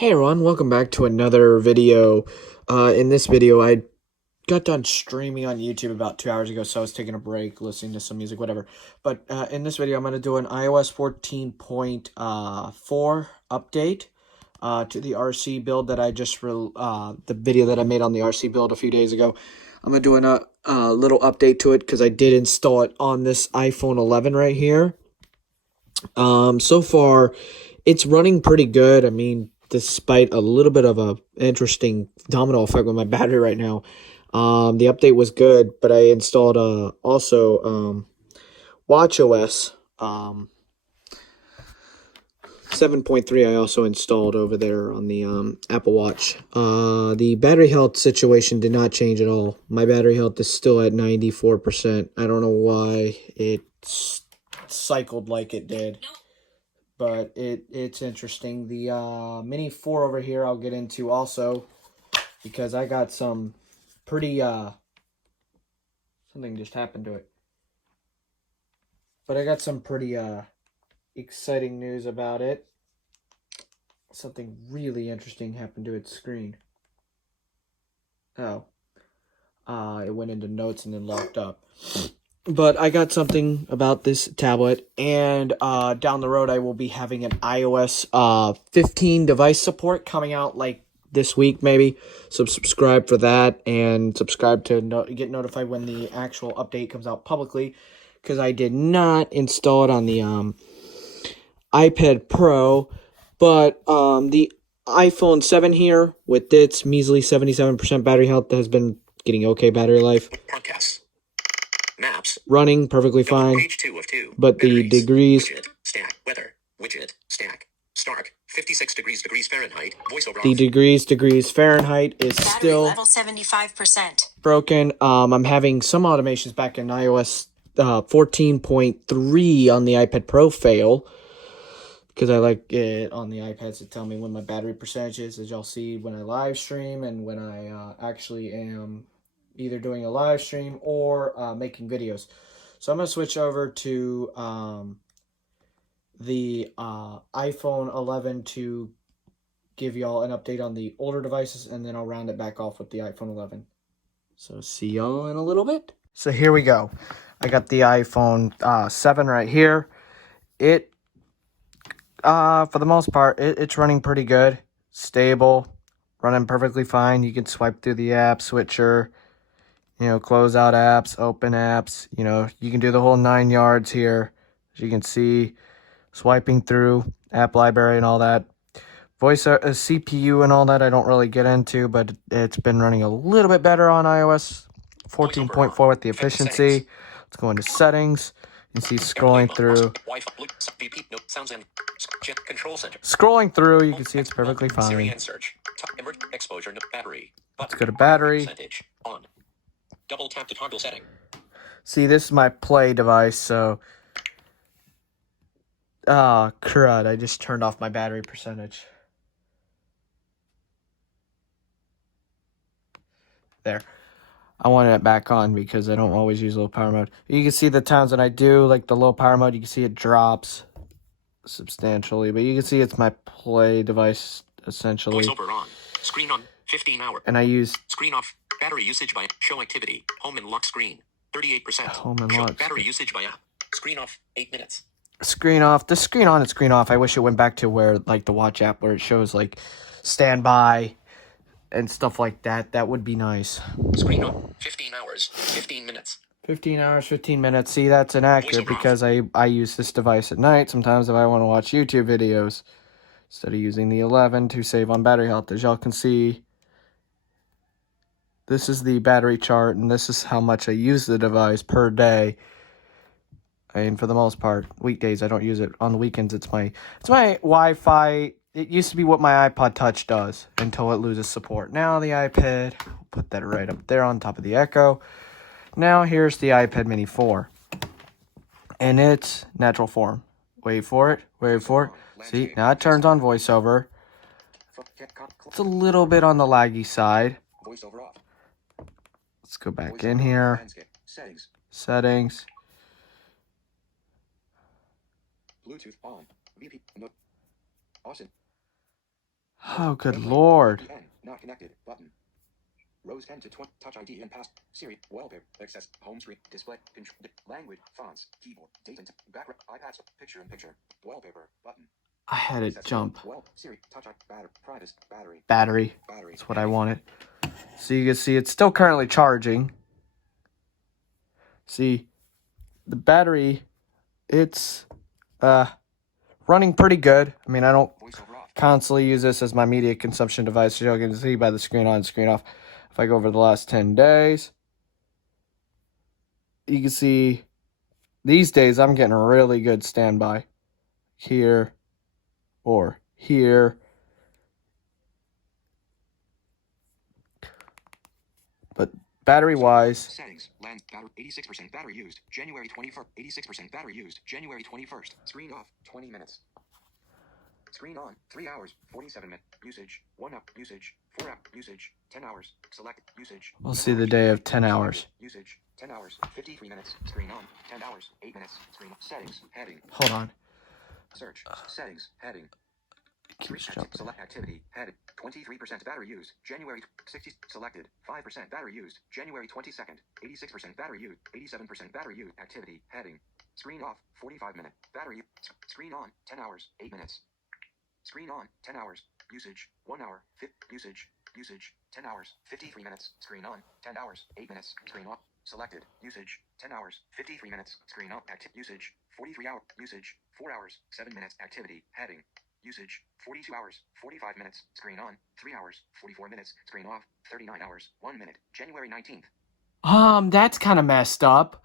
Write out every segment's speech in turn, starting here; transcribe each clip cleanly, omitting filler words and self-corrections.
Hey everyone, welcome back to another video. In this video, I got done streaming on YouTube about 2 hours ago, so I was taking a break, listening to some music, whatever. But in this video, I'm going to do an iOS 14.4 update to the RC build that I just, the video that I made on the RC build a few days ago. I'm going to do a little update to it because I did install it on this iPhone 11 right here. So far, it's running pretty good. I mean, despite a little bit of a interesting domino effect with my battery right now, the update was good. But I installed also watchOS 7.3. I also installed over there on the Apple Watch. The battery health situation did not change at all. My battery health is still at 94%. I don't know why it cycled like it did. But it's interesting. The Mini 4 over here I'll get into also, because I got some pretty, something just happened to it. But I got some pretty exciting news about it. Something really interesting happened to its screen. Oh. It went into notes and then locked up. But I got something about this tablet, and down the road I will be having an iOS 15 device support coming out like this week maybe. So subscribe for that, and subscribe to get notified when the actual update comes out publicly, because I did not install it on the iPad Pro, but the iPhone 7 here with its measly 77% battery health has been getting okay battery life. Podcasts. Maps. Running perfectly fine. Page 2 of 2. But the degrees. Widget. Stack. Weather. Widget. Stack. Stark. 56 degrees Fahrenheit. Voiceover The off. degrees Fahrenheit is Battery still level 75%. broken. I'm having some automations back in iOS 14.3 on the iPad Pro fail, because I like it on the iPads to tell me when my battery percentage is, as y'all see when I live stream and when I actually am either doing a live stream or making videos. So I'm going to switch over to the iPhone 11 to give y'all an update on the older devices, and then I'll round it back off with the iPhone 11. So see y'all in a little bit. So here we go. I got the iPhone 7 right here. It, for the most part, it's running pretty good. Stable. Running perfectly fine. You can swipe through the app switcher. Close out apps, open apps. You can do the whole 9 yards here. As you can see, swiping through app library and all that. Voice CPU and all that I don't really get into, but it's been running a little bit better on iOS 14.4 with the efficiency. Let's go into settings. You see scrolling through. Scrolling through, you can see it's perfectly fine. Let's go to battery. Double tap to toggle setting. See, this is my play device, so... crud, I just turned off my battery percentage. There. I wanted it back on because I don't always use low power mode. You can see the times that I do, like the low power mode, you can see it drops substantially. But you can see it's my play device, essentially. Voiceover on. Screen on. 15 hour. And I use... Screen off. Battery usage by show activity. Home and lock screen. 38%. Home and show lock. Battery usage by app. Screen off. 8 minutes. Screen off. The screen on and screen off. I wish it went back to where, like, the watch app, where it shows, like, standby and stuff like that. That would be nice. Screen on. 15 hours. 15 minutes. 15 hours, 15 minutes. See, that's inaccurate because I use this device at night sometimes if I want to watch YouTube videos, instead of using the 11 to save on battery health. As y'all can see, this is the battery chart, and this is how much I use the device per day. I mean, for the most part, weekdays I don't use it. On the weekends, it's my Wi-Fi. It used to be what my iPod Touch does until it loses support. Now the iPad, I'll put that right up there on top of the Echo. Now here's the iPad Mini 4. And its natural form. Wait for it. Wait for it. See, now it turns on VoiceOver. It's a little bit on the laggy side. Let's go back in here. Settings. Bluetooth on. VP. Awesome. Oh, good lord. Not connected button. Rows 10 to 20. Touch ID and pass. Siri. Wallpaper. Access. Home screen. Display. Control. Language. Fonts. Keyboard. Date and background. iPads. Picture in picture. Wallpaper. Button. I had it jump. Siri. Touch. Privacy. Battery. Battery. That's what I wanted. So you can see it's still currently charging. See, the battery, it's running pretty good. I mean, I don't constantly use this as my media consumption device. So you can see by the screen on and screen off. If I go over the last 10 days, you can see these days I'm getting a really good standby here or here. But battery-wise, settings. Land battery 86% battery used. January 21st. 86% battery used. January 21st. Screen off 20 minutes. Screen on 3 hours 47 minutes. Usage 1 up. Usage 4 up. Usage 10 hours. Select usage. we'll see the day of 10 hours. Usage 10 hours 53 minutes. Screen on 10 hours 8 minutes. Screen settings heading. Hold on. Search settings heading. Keeps jumping. Select activity heading. 23% battery used. January 60 selected. 5% battery used. January 22nd. 86% battery used. 87% battery used. Activity heading. Screen off 45 minutes. Battery screen on 10 hours 8 minutes. Screen on 10 hours. Usage 1 hour. Usage 10 hours 53 minutes. Screen on 10 hours 8 minutes. Screen off selected. Usage 10 hours 53 minutes. Screen on active usage 43 hours. Usage 4 hours 7 minutes. Activity heading. Usage 42 hours 45 minutes. Screen on 3 hours 44 minutes. Screen off 39 hours 1 minute. January 19th. That's kind of messed up.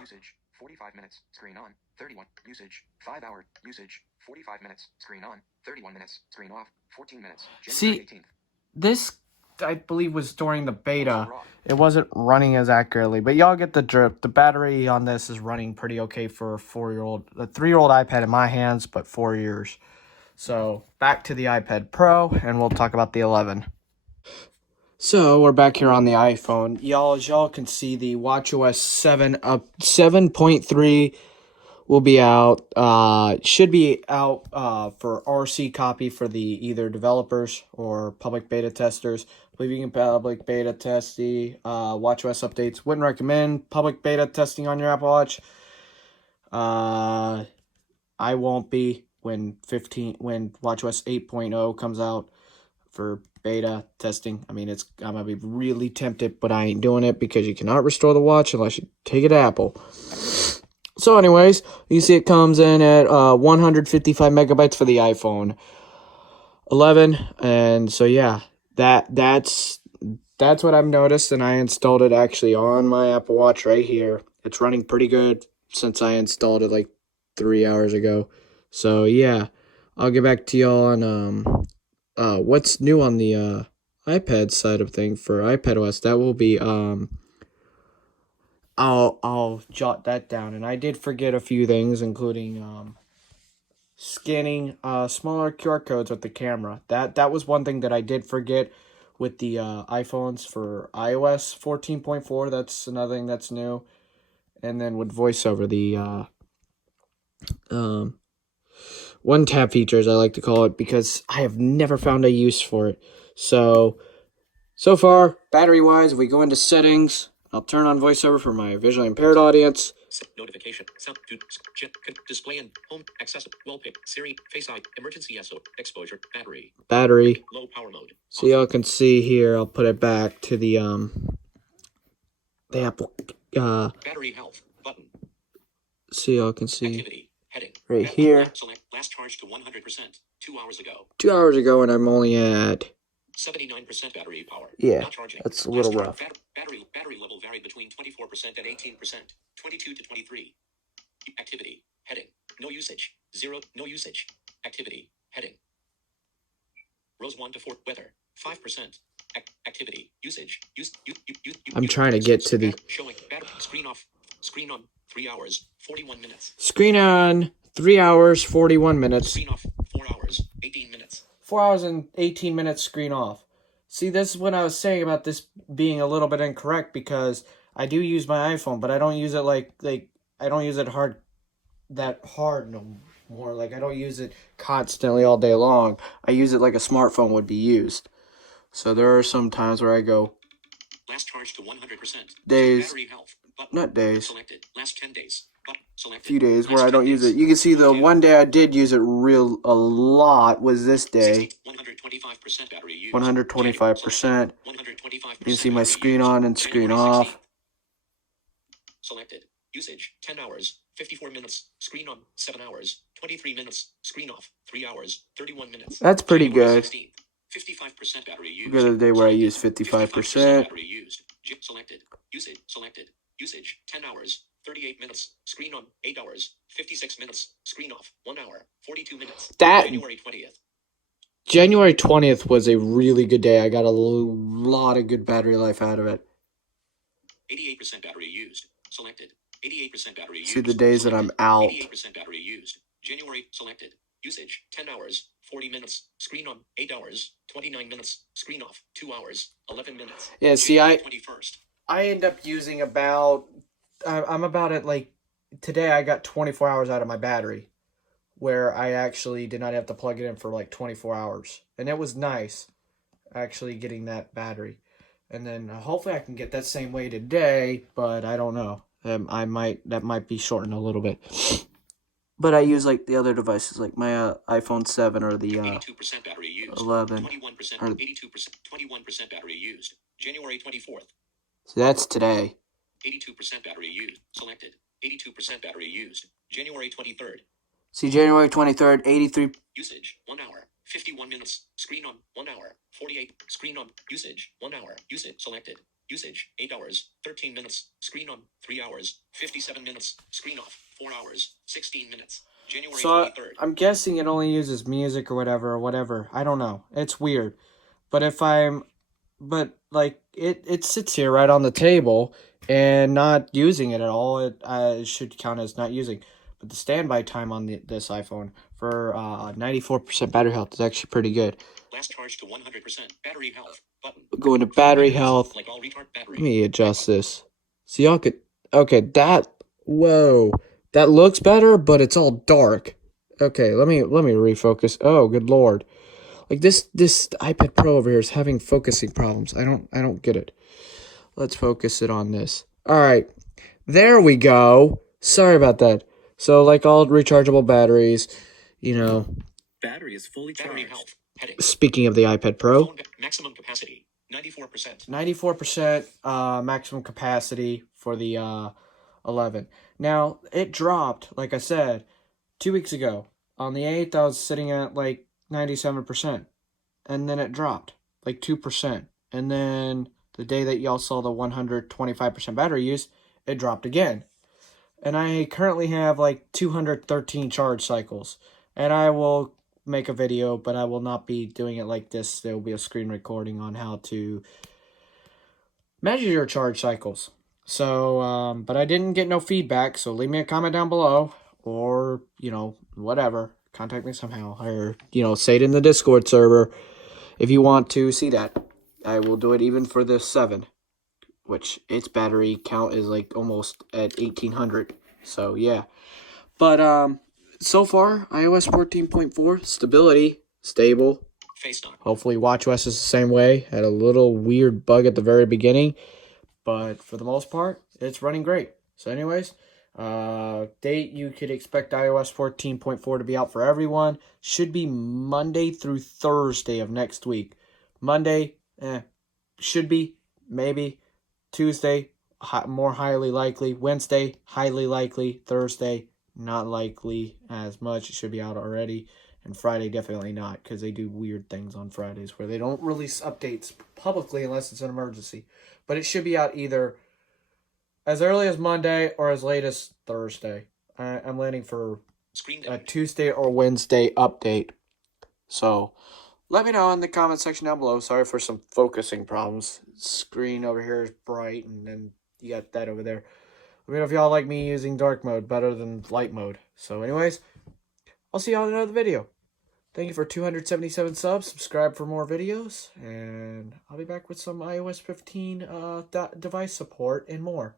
Usage 45 minutes. Screen on 31. Usage 5 hours. Usage 45 minutes. Screen on 31 minutes. Screen off 14 minutes. January 18th. This, I believe, was during the beta. It wasn't running as accurately, but y'all get the drift. The battery on this is running pretty okay for a 3-year-old iPad in my hands, but 4 years. So back to the iPad Pro, and we'll talk about the 11. So we're back here on the iPhone. As y'all can see, the watchOS 7.3 will be out. Should be out for RC copy for the either developers or public beta testers. I believe you can public beta test the watchOS updates. Wouldn't recommend public beta testing on your Apple Watch. I won't be when watchOS 8.0 comes out for beta testing. I mean, I'm gonna be really tempted, but I ain't doing it because you cannot restore the watch unless you take it to Apple. So anyways, you see it comes in at 155 megabytes for the iPhone 11, and so yeah, that's what I've noticed, and I installed it actually on my Apple Watch right here. It's running pretty good since I installed it like 3 hours ago. So yeah, I'll get back to y'all on what's new on the iPad side of things for iPadOS. That will be I'll jot that down. And I did forget a few things, including scanning smaller QR codes with the camera. That was one thing that I did forget with the iPhones for iOS 14.4. That's another thing that's new. And then with VoiceOver, the one tap features, I like to call it, because I have never found a use for it. So far, battery-wise, if we go into settings, I'll turn on VoiceOver for my visually impaired audience. Notification. Sound. Display and home. Accessible. Wallpaper. Siri. Face ID. Emergency SO. Exposure. Battery. Low power mode. So y'all can see here, I'll put it back to the Apple battery health button. So y'all can see activity heading right here. Select last charge to 100% 2 hours ago. 2 hours ago, and I'm only at 79% battery power. Yeah, not charging. that's a little rough. Battery level varied between 24% and 18%. 22 to 23. Activity heading. No usage. 0. No usage. Activity heading. Rows 1 to 4. Weather 5%. Activity usage. I'm trying to get to the showing battery screen off. Screen on 3 hours 41 minutes. Screen on 3 hours 41 minutes. Screen off 4 hours 18 minutes. 4 hours and 18 minutes screen off. See, this is what I was saying about this being a little bit incorrect, because I do use my iPhone, but I don't use it like I don't use it that hard more. Like, I don't use it constantly all day long. I use it like a smartphone would be used. So there are some times where I go Last charge to 100%. days, Battery health. Button. not days, Selected. Last 10 days. Button. Selected. few days where Last I 10 don't use days. it. You can see the Detail. one day I did use it a lot was this day. 125% battery used. 125%. 125%. You can see my screen used. on and screen January off. 16th. Selected. Usage 10 hours, 54 minutes. Screen on 7 hours, 23 minutes. Screen off 3 hours, 31 minutes. That's pretty January good. 16th. 55% battery used. Look at the day where I use 55%. Battery used. Selected. Usage. Selected. Usage 10 hours, 38 minutes. Screen on 8 hours, 56 minutes. Screen off 1 hour, 42 minutes. January 20th was a really good day. I got a lot of good battery life out of it. 88% battery used. Selected. 88% battery used. See the days that I'm out. 88% battery used. January selected. Usage 10 hours, 40 minutes. Screen on 8 hours, 29 minutes. Screen off 2 hours, 11 minutes. Yeah, see, January 21st. I end up using I'm about at like, today I got 24 hours out of my battery, where I actually did not have to plug it in for like 24 hours. And it was nice, actually getting that battery. And then hopefully I can get that same way today, but I don't know. That might be shortened a little bit. But I use like the other devices, like my iPhone 7 or the 82% battery used. 11. 21%, Or, 82%, 21% battery used. January 24th. so that's today. 82% battery used. Selected. 82% battery used. January 23rd. See, January 23rd, 83. Usage 1 hour, 51 minutes. Screen on 1 hour, 48. Screen on. Usage 1 hour. Usage selected. Usage 8 hours, 13 minutes. Screen on 3 hours, 57 minutes. Screen off 4 hours, 16 minutes. January 23rd. I'm guessing it only uses music or whatever. I don't know. It's weird. But like it sits here right on the table and not using it at all, it should count as not using. But the standby time on this iPhone for 94% battery health is actually pretty good. Last charge to 100%. Battery health button. Go into battery health. Like all retard battery. Let me adjust this. So y'all could, okay, whoa, that looks better, but it's all dark. Okay, let me refocus. Oh, good lord. Like this iPad Pro over here is having focusing problems. I don't get it. Let's focus it on this. All right. There we go. Sorry about that. So like all rechargeable batteries, Battery is fully charged. Battery health. Heading. Speaking of the iPad Pro, Maximum capacity 94%. 94% maximum capacity for the 11. Now, it dropped, like I said, 2 weeks ago. On the 8th, I was sitting at like 97%. And then it dropped like 2%. And then the day that y'all saw the 125% battery use, it dropped again. And I currently have like 213 charge cycles. And I will make a video, but I will not be doing it like this. There will be a screen recording on how to measure your charge cycles. So, but I didn't get no feedback, so leave me a comment down below, or, whatever. Contact me somehow, or, say it in the Discord server if you want to see that. I will do it even for the 7, which its battery count is like almost at 1800. So, yeah. But, so far, iOS 14.4, stability, stable. Hopefully WatchOS is the same way. Had a little weird bug at the very beginning, but for the most part, it's running great. So anyways, date you could expect iOS 14.4 to be out for everyone. Should be Monday through Thursday of next week. Monday, should be, maybe. Tuesday, more highly likely. Wednesday, highly likely. Thursday, not likely as much. It should be out already. And Friday, definitely not, because they do weird things on Fridays where they don't release updates publicly unless it's an emergency. But it should be out either as early as Monday or as late as Thursday. I'm waiting for a Tuesday or Wednesday update. So let me know in the comment section down below. Sorry for some focusing problems. Screen over here is bright, and then you got that over there. Let me know if y'all like me using dark mode better than light mode. So anyways, I'll see y'all in another video. Thank you for 277 subs. Subscribe for more videos. And I'll be back with some iOS 15 device support and more.